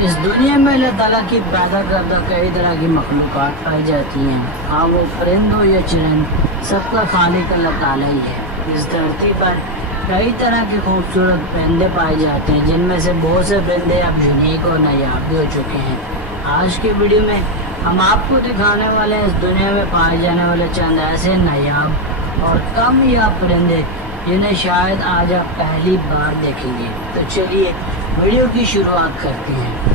इस दुनिया में अल्लाह ताला की पैदा करदा कई तरह की मखलूक़ात पाई जाती हैं। हाँ, वो परिंद हो या चरिंद, सबका खालिक अल्लाह ताला ही है। इस धरती पर कई तरह के खूबसूरत परिंदे पाए जाते हैं, जिनमें से बहुत से परिंदे अब यूनिक और नायाब भी हो चुके हैं। आज के वीडियो में हम आपको दिखाने वाले हैं इस दुनिया में पाए जाने वाले चंद ऐसे नायाब और कम याब परिंदे जिन्हें शायद आज आप पहली बार देखेंगे। तो चलिए वीडियो की शुरुआत करते हैं।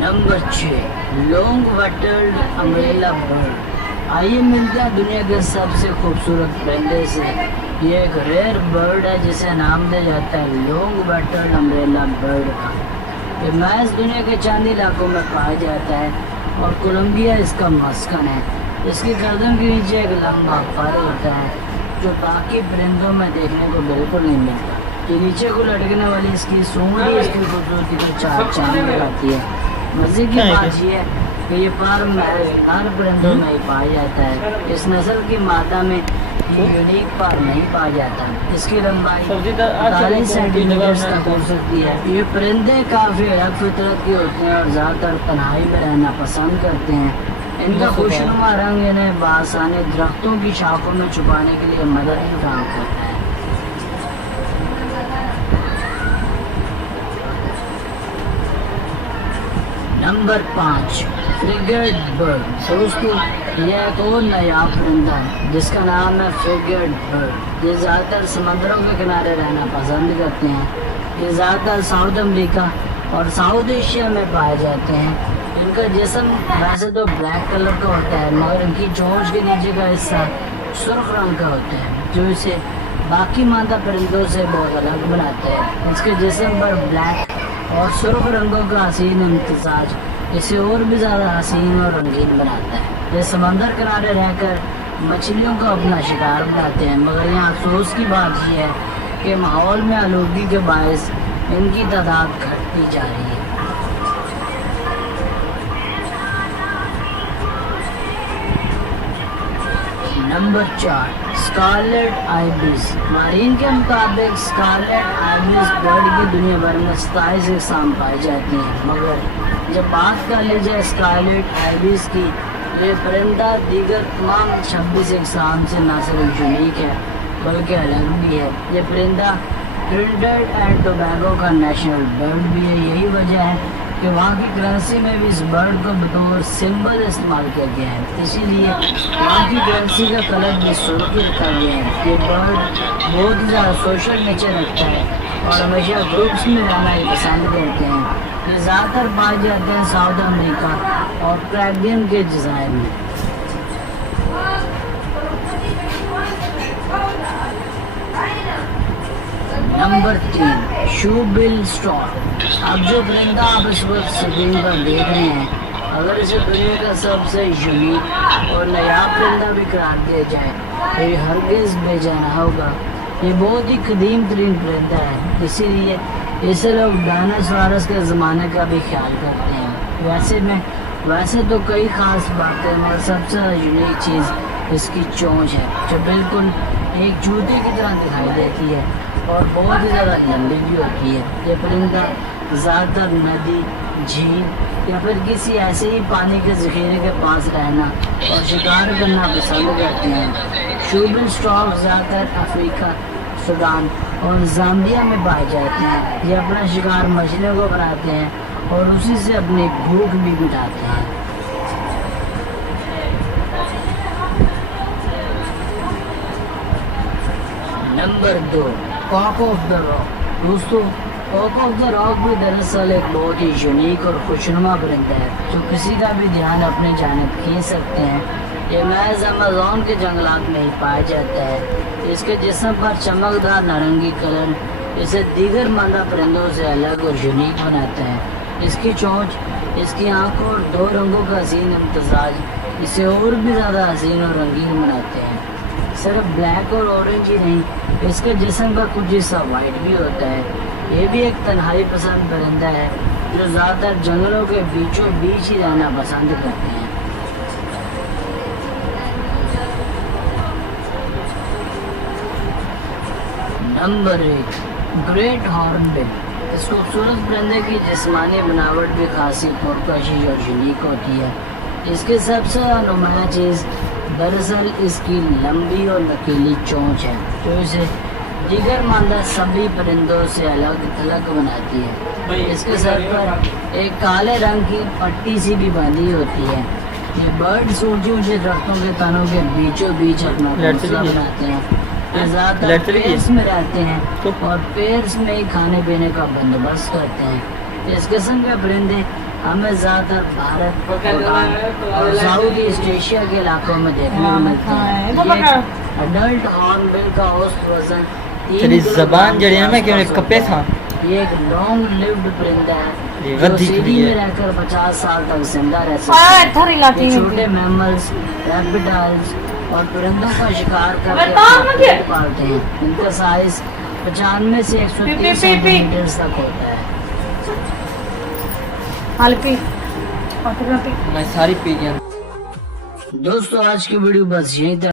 Number 6, long wattled umbrella bird. आइए मिलते हैं दुनिया के सबसे खूबसूरत परिंदे से। ये एक रेयर बर्ड है जिसे नाम दिया जाता है लॉन्ग वैटल्ड अम्ब्रेला बर्ड का। ये महज दुनिया के चंद इलाकों में पाया जाता है और कोलंबिया इसका मस्कन है। इसकी गर्दन के नीचे एक लंबा फर होता है जो बाकी परिंदों में देखने को बिल्कुल नहीं मिलता। ये नीचे को लटकने वाली इसकी सूंड भी इसकी खूबसूरती को चार चांद लगाती है। मजे की बात यह है कि ये पर हर परिंदों में ही पाया जाता है। इस नस्ल की मादा में यूनिक पर नहीं पाया जाता। इसकी लंबाई 40 सेंटीमीटर तक हो सकती है। ये परिंदे काफ़ी अलग फितरत के होते हैं और ज़्यादातर तन्हाई में रहना पसंद करते हैं। इनका खुशनुमा रंग इन्हें बासानी दरख्तों की शाखों में छुपाने के लिए मदद फराहम करता है। Number 5, frigate bird. दोस्तों, यह एक और नायाब परिंदा है जिसका नाम है फ्रिगेट बर्ड। ये ज़्यादातर समंदरों के किनारे रहना पसंद करते हैं। ये ज़्यादातर साउथ अमेरिका और साउथ एशिया में पाए जाते हैं। इनका जिस्म वैसे तो ब्लैक कलर का होता है, मगर इनकी चोंच के नीचे का हिस्सा सुर्ख रंग का होता है, जो इसे बाकी मादा परिंदों से बहुत अलग बनाता है। इसके जिस्म पर ब्लैक और सुर्ख रंगों का हसीन इम्तिजाज इसे और भी ज़्यादा हसीन और रंगीन बनाता है। ये समंदर किनारे रहकर मछलियों का अपना शिकार बनाते हैं, मगर यहाँ अफसोस की बात यह है कि माहौल में आलूगी के बायस इनकी तादाद घटती जा रही है। Number 4, scarlet ibis. मारीन के मुताबिक स्कारलेट आइबिस बर्ड की दुनिया भर में 27 इकसाम पाई जाती हैं, मगर जब बात कर ली जाए स्कारलेट आइबिस की, ये परिंदा दीगर तमाम 26 इकसाम से न सिर्फ यूनिक है बल्कि अलग भी है। ये परिंदा ट्रिनिडेड एंड टोबैगो का नेशनल बर्ड भी है। यही वजह है कि वहाँ की करेंसी में भी इस बर्ड को बतौर सिंबल इस्तेमाल किया गया है, इसीलिए वहाँ की करेंसी का कलर भी सुर्खी रखा गया है। ये बर्ड बहुत ही ज़्यादा सोशल नेचर रखता है और हमेशा ग्रुप्स में रहना ही पसंद करते हैं। ये ज़्यादातर पाए जाते हैं साउथ अमेरिका और कैरेबियन के जज़ायर में। Number 3, shoebill stork. अब जो परिंदा आप इस वक्त स्क्रीन पर देख रहे हैं, अगर इसे दुनिया का सबसे यूनिक और नायाब परिंदा भी करार दिया जाए तो ये हरगिज़ बेजाना होगा। ये बहुत ही कदीम तरीन परिंदा है, इसीलिए इसे लोग डायनासोरस के ज़माने का भी ख्याल करते हैं। वैसे तो कई ख़ास बातें, मगर सबसे यूनिक चीज़ इसकी चोंच है, जो बिल्कुल एक जूते की तरह दिखाई देती है और बहुत ही ज़्यादा लंबी भी होती है। ये परिंदा ज़्यादातर नदी, झील या फिर किसी ऐसे ही पानी के ज़ख़ीरे के पास रहना और शिकार करना पसंद करते हैं। शूबिल स्टॉर्क ज़्यादातर अफ्रीका, सूडान और ज़ाम्बिया में पाए जाते हैं। ये अपना शिकार मछलियों को बनाते हैं और उसी से अपनी भूख भी मिटाते हैं। Number 2, cock of the rock. दोस्तों, कॉक ऑफ द रॉक भी दरअसल एक बहुत ही यूनिक और खुशनुमा परिंदा है जो किसी का भी ध्यान अपने जानिब खींच सकते हैं। ये महज अमेज़न के जंगलात में ही पाया जाता है। इसके जिस्म पर चमकदार नारंगी कलर इसे दीगर मादा परिंदों से अलग और यूनिक बनाता है। इसकी चोंच, इसकी आंखों और दो रंगों का हसीन इम्तिजाज इसे और भी ज़्यादा हसीन और रंगीन बनाते हैं। सिर्फ ब्लैक और ऑरेंज ही नहीं, इसके जिस्म का कुछ हिस्सा वाइट भी होता है। ये भी एक तन्हाई पसंद परिंदा है जो ज़्यादातर जंगलों के बीचों बीच ही रहना पसंद करते हैं। Number 1 great hornbill. इस खूबसूरत परिंदे की जिस्मानी बनावट भी खासी पुरकशिश और यूनिक होती है। इसकी सबसे नुमाया चीज़ दरअसल इसकी लंबी और नकीली चोंच है, जो इसे जिगर मानदा सभी परिंदों से अलग थलग बनाती है। इसके सर पर एक काले रंग की पट्टी सी भी बांधी होती है। ये बर्ड्स ऊंचे ऊंचे दरख्तों के तनों के बीचों बीच अपना घोंसला बनाते हैं। ये ज़्यादातर पेड़स में रहते हैं और पेड़स में ही खाने पीने का बंदोबस्त करते हैं। इस किस्म के परिंदे हमें ज़्यादातर भारत, भूटान और साउथ ईस्ट एशिया के इलाकों में देखने को मिलते हैं। अडल्ट हॉर्नबिल का औसत वजन 3 जबान जड़ी है मैं क्यों कपे था। ये एक लॉन्ग लिव्ड परिंदा ये है जो गद्दी सीढ़ी खड़ी है। में रहकर 50 साल तक जिंदा रह सकता है। ये छोटे मैमल्स, रेप्टाइल्स और परिंदों का शिकार करके अपना पेट पालते हैं। इनका साइज 95 से 130 सेंटीमीटर तक होता है। मैं सारी पी गया। दोस्तों आज की वीडियो बस यहीं तक।